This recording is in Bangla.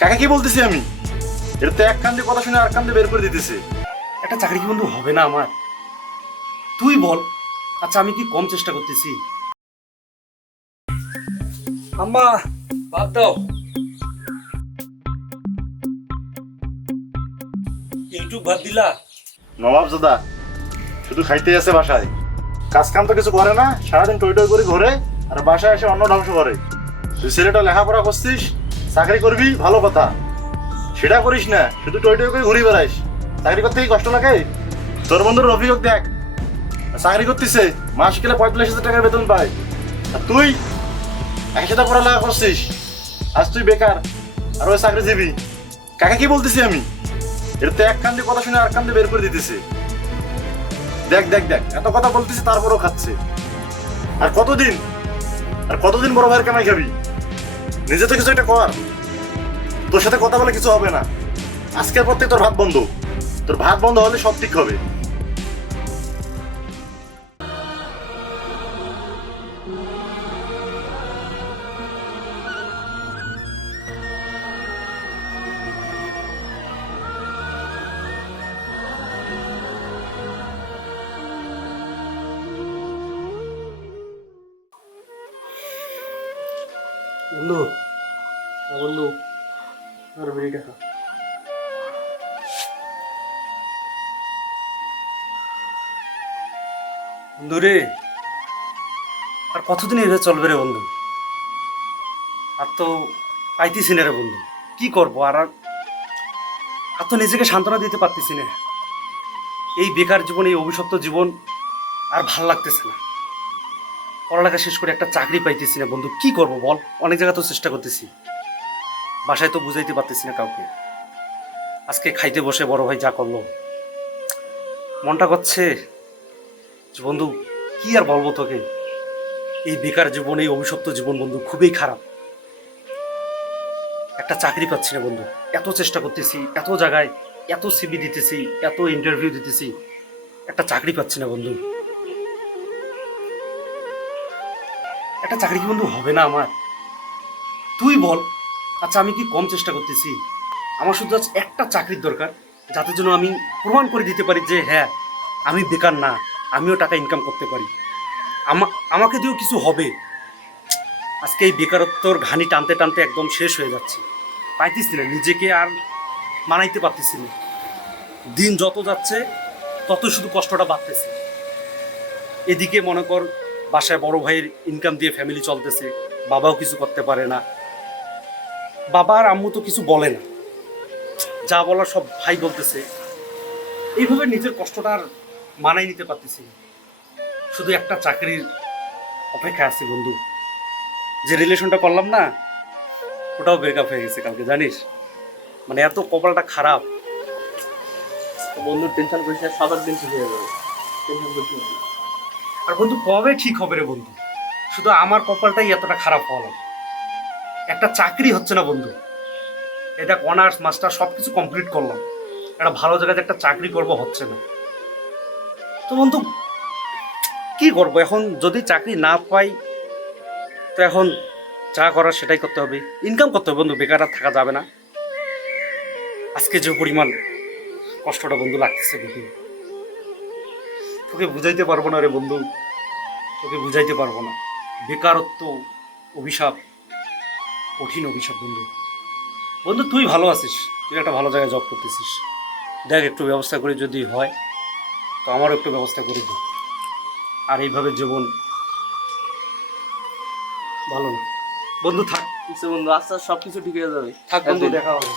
কাকে কি বলতেছি আমি? এটা তো এক কান দিয়ে কথা শুনে আর কান দিয়ে বের করে দিতেছে। একটা চাকরি কি বন্ধু হবে না আমার? তুই বল। আচ্ছা আমি কি কম চেষ্টা করতেছি? আম্মা, ভাত দাও। এইটুক ভাত দিলা? নবাব দাদা শুধু খাইতে আসে বাসায়, কাজ কাম তো কিছু করে না, সারাদিন টই টই করে ঘোরে আর বাসায় এসে অন্ন ধ্বংস করে। তুই ছেলেটা লেখাপড়া করছিস, চাকরি করবি ভালো কথা, সেটা করিস না, শুধু টই টই করে ঘুরে বেড়াইস। চাকরি করতে কি কষ্ট লাগে? তোর বন্ধুর অভিযোগ দেখ, চাকরি করতেছে, মাস গেলে 45,000 টাকার বেতন পায়, আর তুই একসাথে পড়ালেখা করছিস, আজ তুই বেকার আর ওই চাকরিজীবী। কাকে কি বলতেছি আমি? এটা তো এক কান দিয়ে কথা শুনে আর কান দিয়ে বের করে দিতেছে। দেখ দেখ দেখ, এত কথা বলতেছি তারপরও খাচ্ছে। আর কতদিন, আর কতদিন বড় ভাইয়ের কামাই খাবি? নিজে তো কিছু একটা কর। তোর সাথে কথা বলে কিছু হবে না, আজকের পর থেকে তোর ভাত বন্ধ। তোর ভাত বন্ধ হলে সব ঠিক হবে। বন্ধু, বন্ধু, আর বিড়িটা খা। বন্ধু রে, আর কতদিন এভাবে চলবে রে বন্ধু? আর তো পাইতেছি না রে বন্ধু, কি করবো? আর তো নিজেকে সান্ত্বনা দিতে পারতেছি না। এই বেকার জীবন, এই অভিশপ্ত জীবন আর ভাল লাগতেছে না। পড়ালেখা শেষ করে একটা চাকরি পাইতেছি না বন্ধু, কি করব বল? অনেক জায়গা তো চেষ্টা করতেছি, বাসায় তো বুঝাইতে পারতেছি না কাউকে। আজকে খাইতে বসে বড় ভাই যা করলো, মনটা করছে যে বন্ধু কি আর বলবো তোকে, এই বেকার জীবন, এই অভিশপ্ত জীবন বন্ধু খুবই খারাপ। একটা চাকরি পাচ্ছি না বন্ধু, এত চেষ্টা করতেছি, এত জায়গায় এত সিভি দিতেছি, এত ইন্টারভিউ দিতেছি, একটা চাকরি পাচ্ছি না বন্ধু। একটা চাকরি কি বন্ধু হবে না আমার? তুই বল। আচ্ছা আমি কি কম চেষ্টা করতেছি? আমার শুধু আজ একটা চাকরির দরকার, যাতে জন্য আমি প্রমাণ করে দিতে পারি যে হ্যাঁ আমি বেকার না, আমিও টাকা ইনকাম করতে পারি, আমাকে দিয়েও কিছু হবে। আজকে এই বেকারত্বর ঘানি টানতে টানতে একদম শেষ হয়ে যাচ্ছে, পাইতেছি না, নিজেকে আর মানাইতে পারতেছি না। দিন যত যাচ্ছে তত শুধু কষ্টটা বাড়তেছে। এদিকে মনে কর বাসায় বড় ভাইয়ের ইনকাম দিয়ে ফ্যামিলি চলতেছে, বাবাও কিছু করতে পারে না, বাবা আর আম্মু তো কিছু বলে না, যা বলার সব ভাই বলতেছে। এইভাবে নিজের কষ্টটা আর মানাই নিতে পারতেছি না। শুধু একটা চাকরির অপেক্ষা আছি বন্ধু। যে রিলেশনটা করলাম না, ওটাও ব্রেকআপ হয়ে গেছে কালকে, জানিস? মানে এত কপালটা খারাপ। বন্ধু টেনশন করিস না, 7-8 দিন ঠিক হয়ে যাবে, টেনশন করতে হবে। আর বন্ধু কবে ঠিক হবে রে বন্ধু? শুধু আমার কপালটাই এতটা খারাপ হলো, একটা চাকরি হচ্ছে না বন্ধু। এটা অনার্স মাস্টার সব কিছু কমপ্লিট করলাম, একটা ভালো জায়গায় একটা চাকরি করব, হচ্ছে না। তো বন্ধু কি করবো এখন? যদি চাকরি না পাই তো এখন যা করার সেটাই করতে হবে, ইনকাম করতে হবে বন্ধু, বেকার আর থাকা যাবে না। আজকে যে পরিমাণ কষ্টটা বন্ধু লাগতেছে বন্ধু, তোকে বুঝাইতে পারবো না রে বন্ধু, তোকে বুঝাইতে পারবো না। বেকারত্ব অভিশাপ, কঠিন অভিশাপ বন্ধু। বন্ধু তুই ভালো আছিস, তুই একটা ভালো জায়গায় জব করতেছিস, দেখ একটু ব্যবস্থা করে যদি হয় তো আমারও একটু ব্যবস্থা করে দিই। আর এইভাবে জীবন ভালো না বন্ধু, থাক। কিছু বন্ধু আস্তে আস্তে সবকিছু ঠিক হয়ে যাবে। থাক বন্ধু, দেখা হবে।